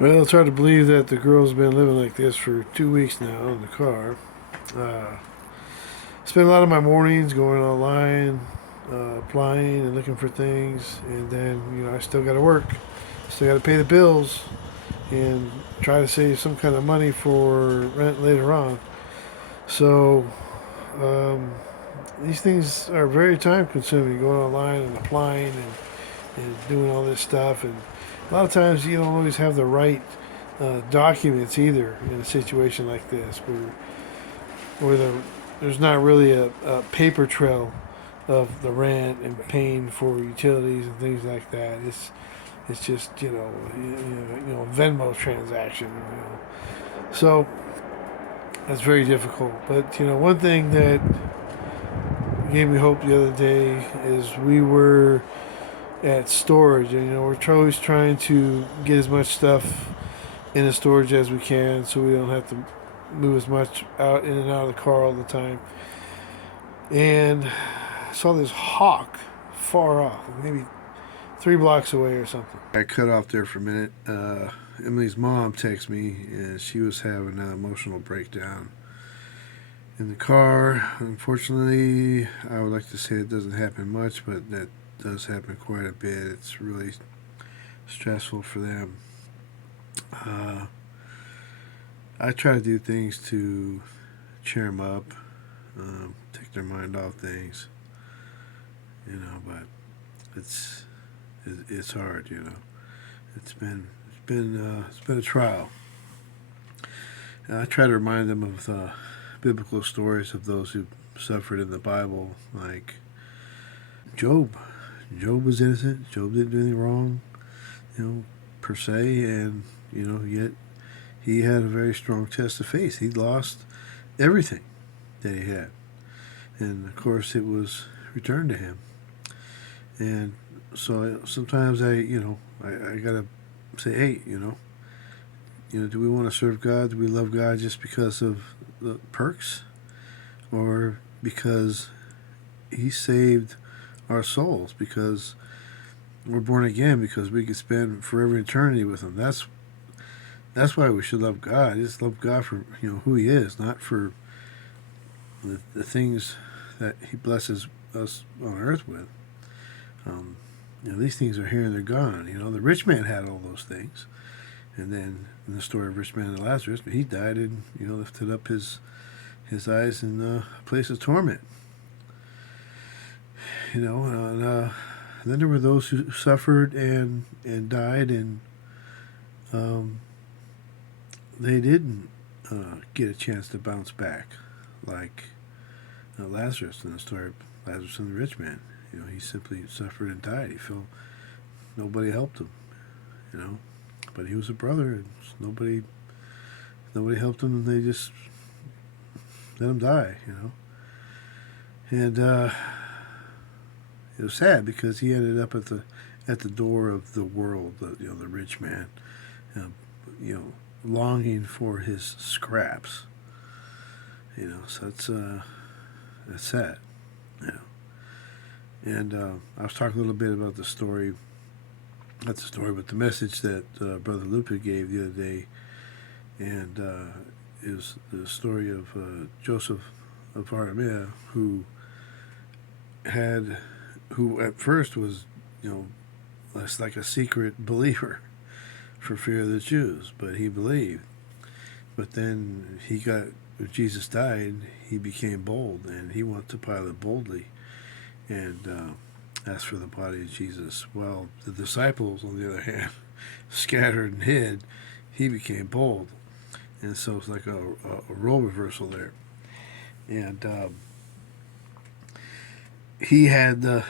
Well, it's hard to believe that the girl's been living like this for 2 weeks now in the car. Uh, Spend a lot of my mornings going online, applying and looking for things, and then I still got to work, still got to pay the bills, and try to save some kind of money for rent later on. So um, these things are very time consuming. Going online and applying and doing all this stuff, and a lot of times you don't always have the right documents either in a situation like this, where there's not really a paper trail of the rent and paying for utilities and things like that. It's just Venmo transaction. So that's very difficult. But one thing that gave me hope the other day is we were at storage, and we're always trying to get as much stuff in the storage as we can, so we don't have to move as much out in and out of the car all the time. And I saw this hawk far off, maybe 3 blocks away or something. I cut off there for a minute. Emily's mom texted me, and she was having an emotional breakdown in the car. Unfortunately, I would like to say it doesn't happen much, but that does happen quite a bit. It's really stressful for them. Uh, I try to do things to cheer them up, take their mind off things, but it's it's hard. It's been a trial. And I try to remind them of biblical stories of those who suffered in the Bible, like Job. Job was innocent. Job didn't do anything wrong, per se, and yet he had a very strong test of faith. He lost everything that he had, and of course it was returned to him. And so sometimes I gotta say, hey, do we want to serve God? Do we love God just because of the perks, or because He saved our souls? Because we're born again, because we could spend forever eternity with Him. That's why we should love God. Just love God for who He is, not for the things that He blesses us on earth with. These things are here and they're gone. The rich man had all those things, and then in the story of rich man and Lazarus, he died and lifted up his eyes in a place of torment. And then there were those who suffered and died, and they didn't get a chance to bounce back, like Lazarus in the story of Lazarus and the rich man. He simply suffered and died. He felt nobody helped him. But he was a brother, and nobody helped him, and they just let him die. And it was sad because he ended up at the door of the world. The rich man, longing for his scraps. So it's sad. And I was talking a little bit about the story, not the story, but the message that Brother Lupa gave the other day, and is the story of Joseph of Arimathea, who at first was, less like a secret believer for fear of the Jews, but he believed. But then when Jesus died, he became bold, and he went to Pilate boldly and asked for the body of Jesus. Well, the disciples, on the other hand, scattered and hid. He became bold, and so it's like a role reversal there. And he had the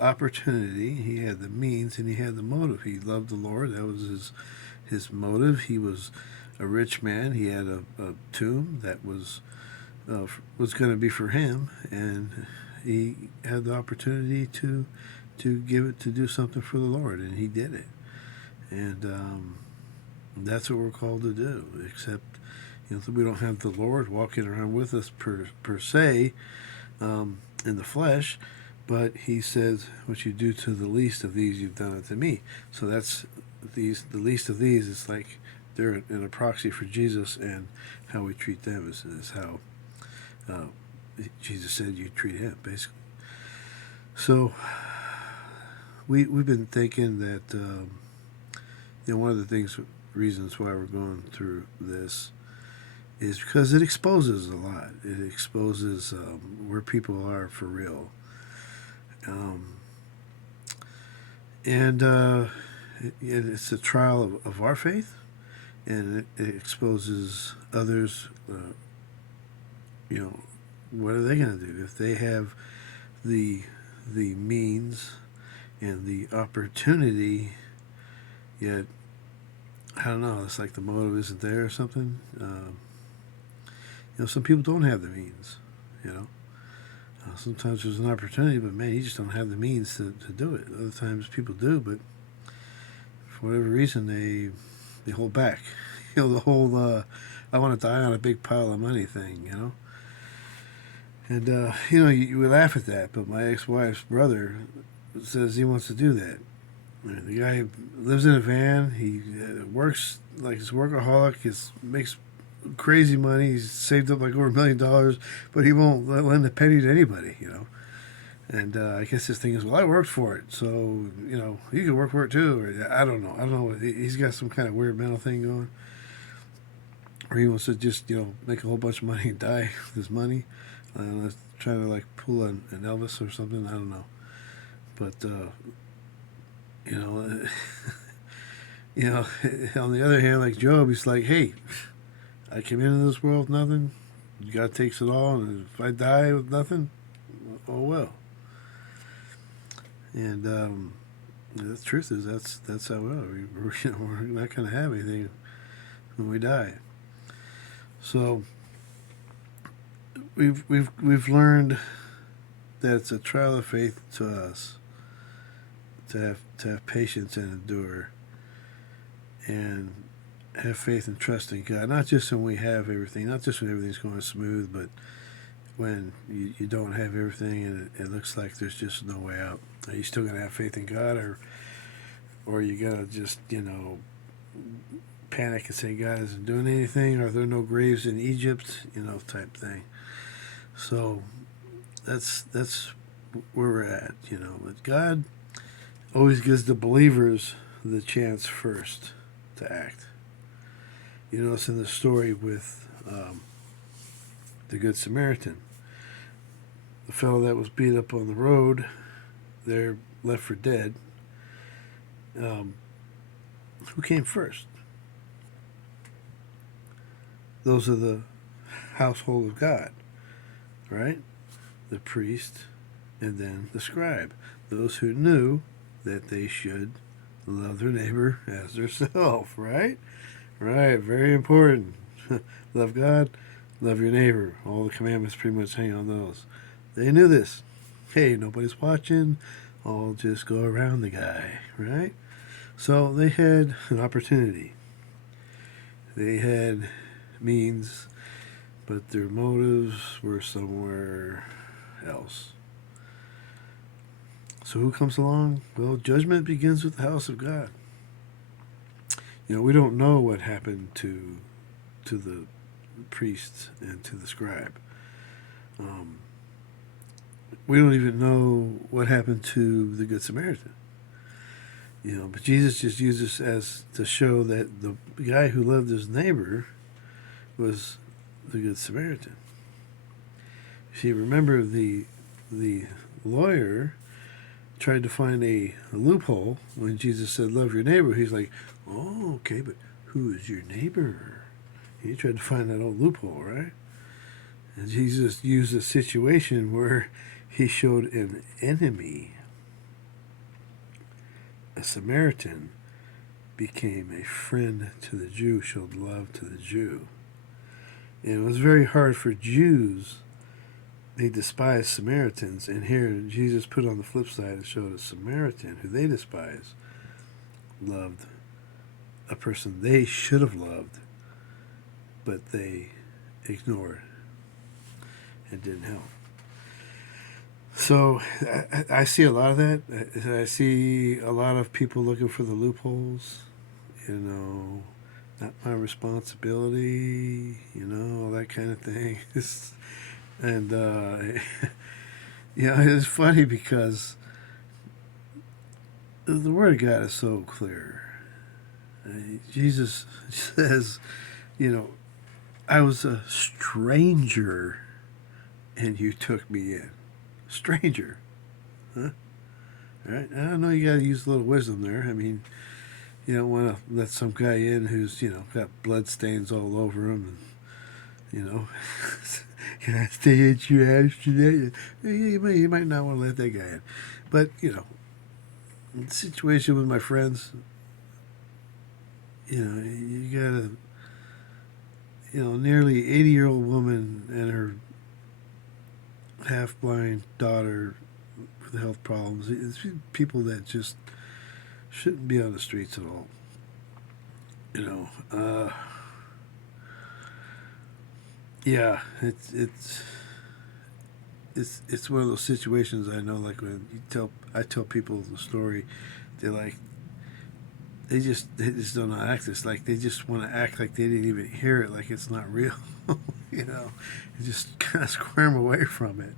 opportunity, he had the means, and he had the motive. He loved the Lord. That was his motive. He was a rich man. He had a tomb that was going to be for him, and he had the opportunity to give it, to do something for the Lord, and he did it. And that's what we're called to do. Except, we don't have the Lord walking around with us per se, in the flesh, but He says, "What you do to the least of these, you've done it to me." So that's the least of these, it's like they're in a proxy for Jesus, and how we treat them is how uh, Jesus said you treat him, basically. So we've been thinking that one of the reasons why we're going through this is because it exposes a lot. It exposes where people are for real, um, and it's a trial of our faith, and it exposes others. You know, what are they going to do if they have the means and the opportunity, yet I don't know, it's like the motive isn't there or something. Some people don't have the means, you know. Sometimes there's an opportunity, but man, you just don't have the means to do it. Other times people do, but for whatever reason they hold back. The whole I want to die on a big pile of money thing, you know. And you would laugh at that, but my ex-wife's brother says he wants to do that. The guy lives in a van. He works like he's a workaholic. He makes crazy money. He's saved up like over $1 million, but he won't lend a penny to anybody, you know. And I guess his thing is, well, I worked for it, so you can work for it too. Or I don't know. He's got some kind of weird mental thing going, or he wants to just make a whole bunch of money and die with his money. Trying to like pull an Elvis or something. I don't know, but on the other hand, like Job, he's like, hey, I came into this world with nothing. God takes it all, and if I die with nothing, oh well. And the truth is, that's how we are. We're not going to have anything when we die. So we've learned that it's a trial of faith to us to have patience and endure, and have faith and trust in God. Not just when we have everything, not just when everything's going smooth, but when you don't have everything and it looks like there's just no way out. Are you still going to have faith in God, or are you going to just panic and say God isn't doing anything? Are there no graves in Egypt? Type thing. So that's where we're at, But God always gives the believers the chance first to act. It's in the story with the Good Samaritan. The fellow that was beat up on the road, they're left for dead. Who came first? Those are the household of God, right? The priest and then the scribe. Those who knew that they should love their neighbor as theirself, right? Right, very important. Love God, love your neighbor. All the commandments pretty much hang on those. They knew this. Hey, nobody's watching. I'll just go around the guy, right? So they had an opportunity. They had means, but their motives were somewhere else. So who comes along? Well, judgment begins with the house of God. We don't know what happened to the priest and to the scribe. We don't even know what happened to the Good Samaritan. But Jesus just uses this as to show that the guy who loved his neighbor was the Good Samaritan. See, remember the lawyer tried to find a loophole when Jesus said, love your neighbor. He's like, oh, okay, but who is your neighbor? He tried to find that old loophole, right? And Jesus used a situation where he showed an enemy. A Samaritan became a friend to the Jew, showed love to the Jew. And it was very hard for Jews. They despised Samaritans, and here Jesus put on the flip side and showed a Samaritan who they despised loved a person they should have loved, but they ignored and didn't help. So I see a lot of that. I see a lot of people looking for the loopholes, not my responsibility, all that kind of thing. And it's funny because the Word of God is so clear. Jesus says, you know, I was a stranger and you took me in. Stranger. Huh? All right? I know you got to use a little wisdom there. I mean, you don't want to let some guy in who's, got blood stains all over him and, can I stay at your house today? You might not want to let that guy in. But, the situation with my friends, you got a, nearly 80-year-old woman and her half-blind daughter with health problems. It's people that just shouldn't be on the streets at all. Yeah, it's one of those situations. I know, like when I tell people the story, they're like, they just don't act this, like they just want to act like they didn't even hear it, like it's not real. And just kind of squirm away from it.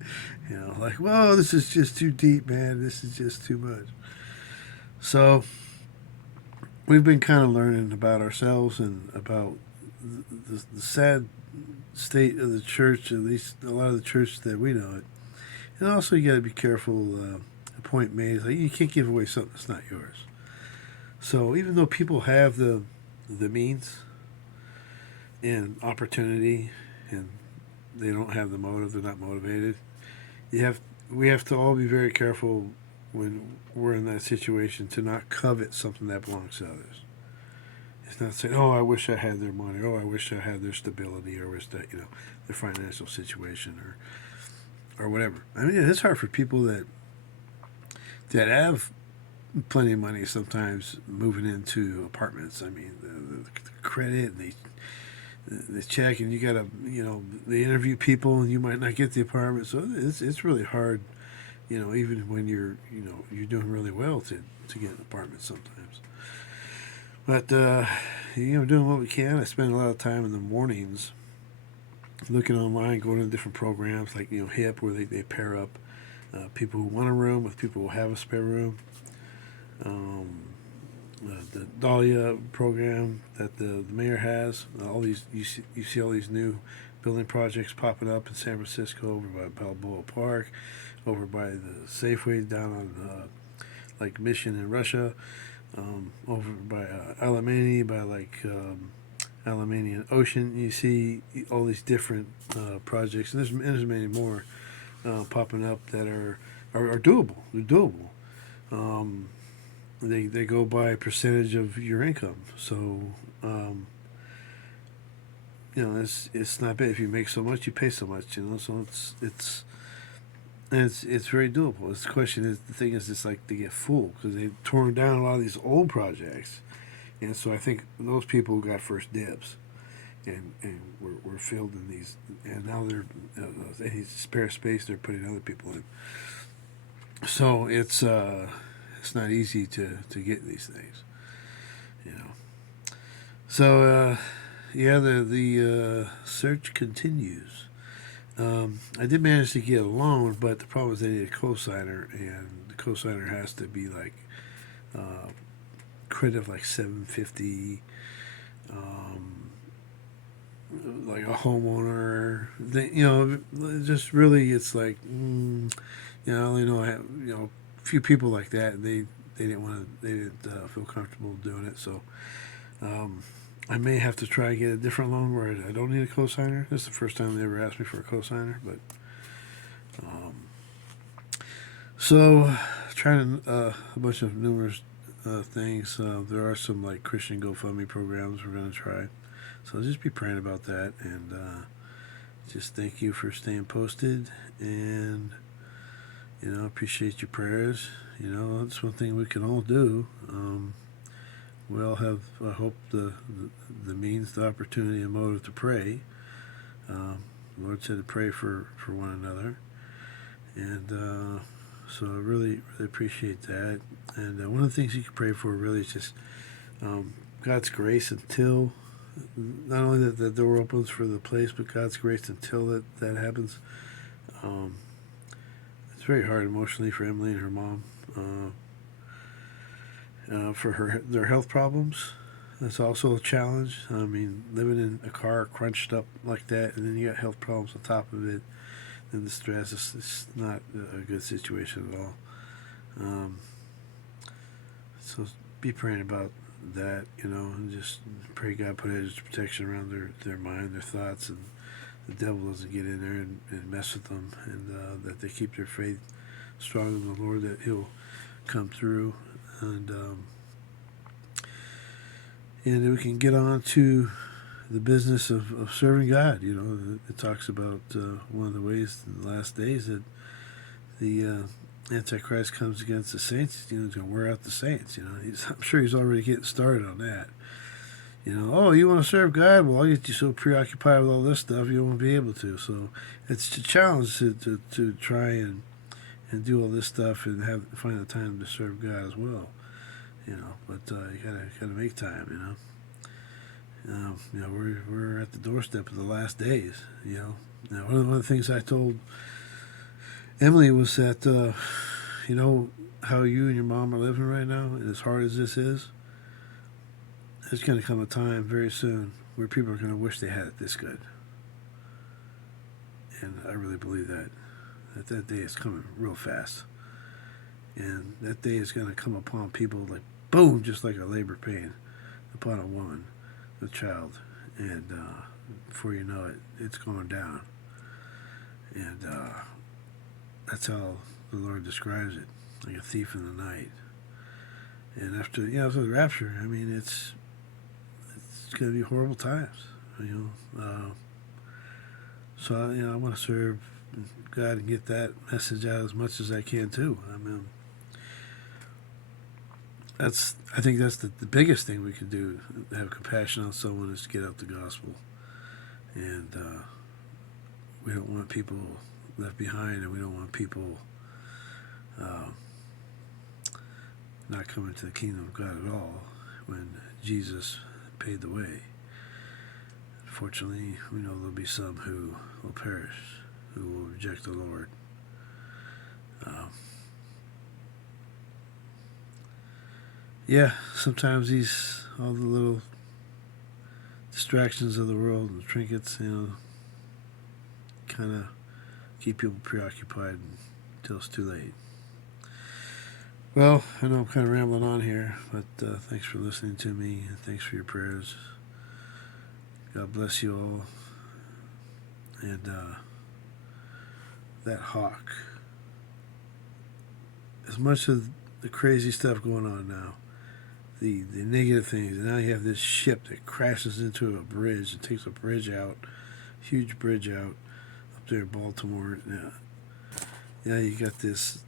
Like, whoa, this is just too deep, man. This is just too much. So we've been kind of learning about ourselves and about the sad state of the church, at least a lot of the church that we know it. And also, you got to be careful. A point made is like you can't give away something that's not yours. So even though people have the means and opportunity, and they don't have the motive, they're not motivated. We have to all be very careful when we're in that situation to not covet something that belongs to others. It's not saying, "Oh, I wish I had their money," "Oh, I wish I had their stability," or "wish that their financial situation," or whatever. I mean, it's hard for people that have plenty of money sometimes moving into apartments. I mean, the credit, and the check, and you gotta they interview people, and you might not get the apartment. So it's really hard, even when you're doing really well to get an apartment sometimes. But doing what we can. I spend a lot of time in the mornings looking online, going to different programs like HIP, where they pair up people who want a room with people who have a spare room. The Dahlia program that the mayor has. All these you see all these new building projects popping up in San Francisco, over by Balboa Park, over by the Safeway down on like Mission in Russia, over by Alamany, by Alamany and Ocean. You see all these different projects, and there's many more popping up that are doable. They're doable. They go by a percentage of your income, so it's not bad. If you make so much, you pay so much. So it's very doable. The question is, the thing is, it's like they get fooled because they've torn down a lot of these old projects, and so I think those people got first dibs, and we're filled in these, and now they're any spare space they're putting other people in. So it's not easy to get these things, So the search continues. I did manage to get a loan, but the problem is they need a cosigner, and the cosigner has to be like credit of like 750, like a homeowner. Just really, it's like I only know I have a few people like that, and they didn't feel comfortable doing it. So I may have to try and get a different loan where I don't need a cosigner. This is the first time they ever asked me for a cosigner, but so trying a bunch of numerous things. There are some like Christian GoFundMe programs we're going to try. So just be praying about that, and just thank you for staying posted, and appreciate your prayers. That's one thing we can all do. We all have, I hope, the means, the opportunity, and motive to pray. The Lord said to pray for one another, and so I really appreciate that. And one of the things you can pray for really is just God's grace until not only that the door opens for the place, but God's grace until that happens. Um, it's very hard emotionally for Emily and her mom, for their health problems. That's also a challenge. I mean, living in a car crunched up like that, and then you got health problems on top of it, and the stress is not a good situation at all. Um, so be praying about that, and just pray God put edge of protection around their mind, their thoughts, and the devil doesn't get in there and mess with them, and that they keep their faith strong in the Lord, that He'll come through, and we can get on to the business of serving God. It talks about one of the ways in the last days that the Antichrist comes against the saints. He's going to wear out the saints. I'm sure he's already getting started on that. Oh, you want to serve God? Well, I'll get you so preoccupied with all this stuff you won't be able to. So it's a challenge to try and do all this stuff and find the time to serve God as well. But you gotta make time. We're at the doorstep of the last days. Now, one of the things I told Emily was that how you and your mom are living right now, and as hard as this is, there's going to come a time very soon where people are going to wish they had it this good. And I really believe that day is coming real fast. And that day is going to come upon people like boom, just like a labor pain upon a woman, a child. And before you know it, it's going down. And that's how the Lord describes it, like a thief in the night. And after the rapture, I mean, it's going to be horrible times. So I want to serve God and get that message out as much as I can too. I mean, I think that's the biggest thing we can do. Have compassion on someone is to get out the gospel, and we don't want people left behind, and we don't want people not coming to the kingdom of God at all when Jesus paid the way. Unfortunately, we know there'll be some who will perish, who will reject the Lord. Sometimes all the little distractions of the world and trinkets, kind of keep people preoccupied until it's too late. Well, I know I'm kind of rambling on here, but thanks for listening to me, and thanks for your prayers. God bless you all. And that hawk, as much of the crazy stuff going on now, the negative things, and now you have this ship that crashes into a bridge and takes a bridge out, huge bridge out up there in Baltimore. Now you got this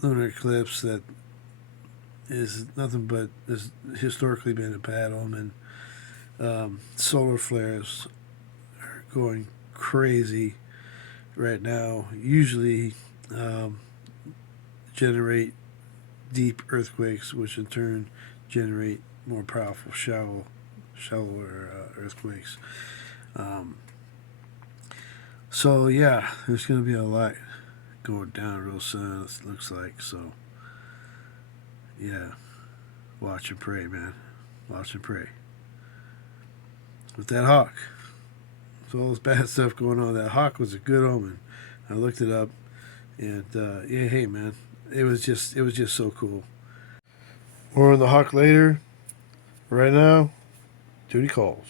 lunar eclipse that is nothing but has historically been a bad omen. Solar flares are going crazy right now. Usually generate deep earthquakes, which in turn generate more powerful shallower earthquakes. So there's going to be a lot going down real soon, it looks like. So watch and pray, man. Watch and pray. With that hawk, with all this bad stuff going on, that hawk was a good omen. I looked it up, and hey man, it was just so cool. More on the hawk later. Right now, duty calls.